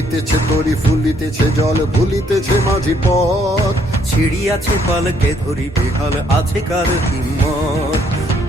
দুলিতেছে তরি ফুলিতেছে জল ভুলিতেছে মাঝি পথ ছিড়িয়াছে পালকে ধরি বেহাল আছে কার হিম্মত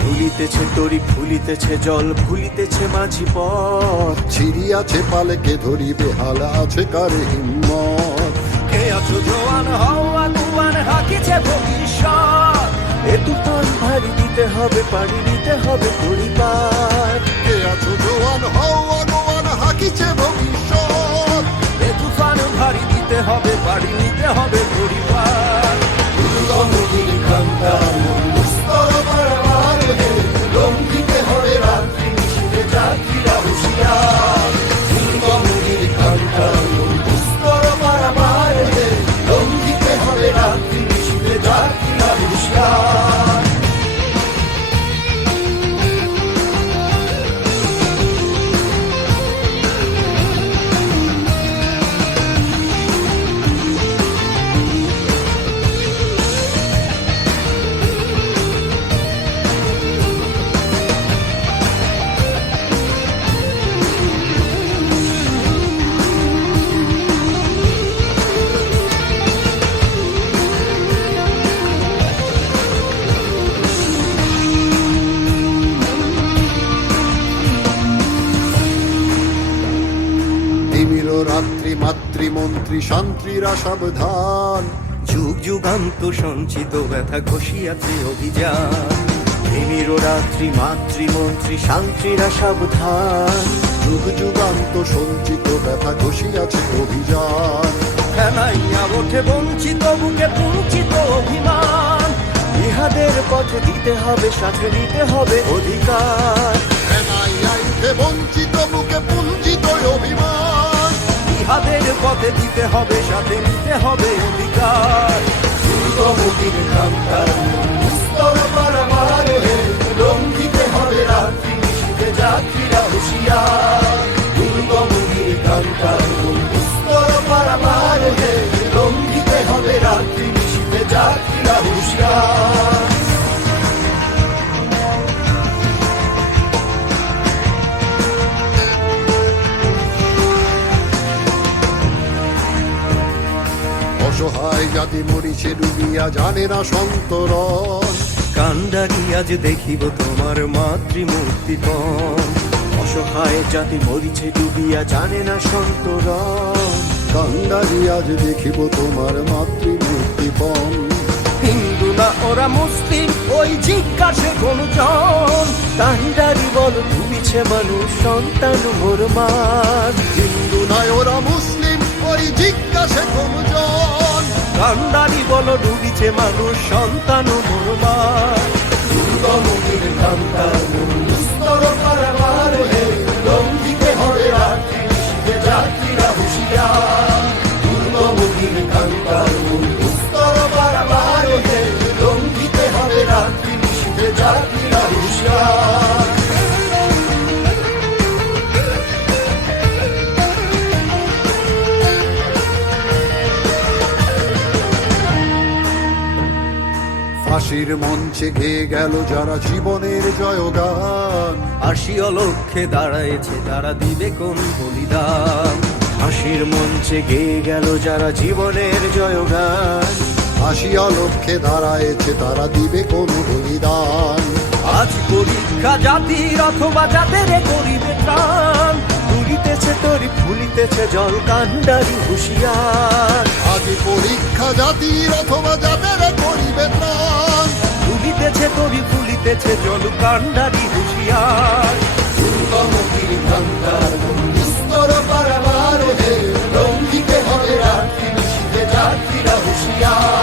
দুলিতেছে তরি ফুলিতেছে জল ভুলিতেছে মাঝি পথ ছিড়িয়াছে পালকে ধরি বেহাল আছে কার হিম্মত কে আছো জোয়ান হও আগুয়ান হাকিছে ভবিষ্যৎ এ তুফান ভারী দিতে হবে পাড়ি দিতে হবে পরিবার কে আছো জোয়ান হও আগুয়ান হাকিছে ভবিষ্যৎ এ তুফান ভারী দিতে হবে পাড়ি নিতে হবে পরিবার দুর্গমগির কান্তার দুস্তর পারাবার হে লঙ্ঘিতে হবে রাত্রি নিশীথে যাত্রীরা হুঁশিয়ার দুর্গমগির কান্তার দুস্তর পারাবার হে লঙ্ঘিতে হবে রাত্রি নিশীথে যাত্রীরা হুঁশিয়ার রাত্রি মাতৃমন্ত্রী শান্তিরা সাবধান যুগ যুগান্ত সঞ্চিত ব্যথা ঘষিয়াছে অভিযান প্রেমীর রাত্রি মাতৃমন্ত্রী শান্তিরা সাবধান যুগ যুগান্ত সঞ্চিত ব্যথা ঘষিয়াছে অভিযান ফেনাইয়া ওঠে বঞ্চিত বুকে পুঞ্চিত অভিমান ইহাদের পথে দিতে হবে সাথে নিতে হবে অধিকার ফেনাইয়া উঠে বঞ্চিত বুকে পুঞ্জিত অভিমান ইহাদের পথে দিতে হবে সাথে নিতে হবে অধিকার দুর্গমগির কান্তার দুস্তর পারাবার হে লঙ্ঘিতে হবে রাত্রি নিশীথে যাত্রীরা হুঁশিয়ার দুর্গমগির কান্তার দুস্তর পারাবার হে লঙ্ঘিতে হবে রাত্রি নিশীথে যাত্রীরা হুঁশিয়ার অসহায় জাতি মরিছে ডুবিয়া জানে না সন্তরণ কান্ডারি আজ দেখিব তোমার মাতৃমূর্তিপণ অসহায় জাতি মরিছে ডুবিয়া জানে না সন্তরণ কান্ডারি আজ দেখিব তোমার মাতৃমূর্তিপণ হিন্দু না ওরা মুসলিম ওই জিজ্ঞাসে কোন জন কান্ডারি বল ডুবিছে মানুষ সন্তান মোর মার হিন্দু নয় ওরা মুসলিম ওই জিজ্ঞাসে কোন জন কান্ডারি বল ডুবিছে মানুষ সন্তান মোর মার দুর্গমগির কান্তার দুস্তর পারাবার হে লঙ্ঘিতে হবে রাত্রি নিশীথে যাত্রীরা হুঁশিয়ার দুর্গমগির কান্তার দুস্তর পারাবার হে লঙ্ঘিতে হবে রাত্রি নিশীথে যাত্রীরা হুঁশিয়ার ফাঁসির মঞ্চে গেয়ে গেল যারা জীবনের জয়গান আসি অলক্ষ্যে দাঁড়ায়েছে তারা দিবে কোন বলিদান হাসির মঞ্চে গেয়ে গেল যারা জীবনের জয়গান আসিয়া লক্ষ্যে দাঁড়ায়েছে তারা দিবে কোন বলিদান আজ পরীক্ষা জাতির অথবা যাদের করিবে প্রাণ তুলিতেছে তরি ফুলিতেছে জল কান্ডারি হুঁশিয়ার আজ পরীক্ষা জাতির অথবা যাদের করিবে প্রাণ তুলিতেছে তরি ফুলিতেছে জল কান্ডারি হুঁশিয়ার দুর্গমগির কান্তার দুস্তর পারাবার হে সাক্ষীরা হুঁশিয়ার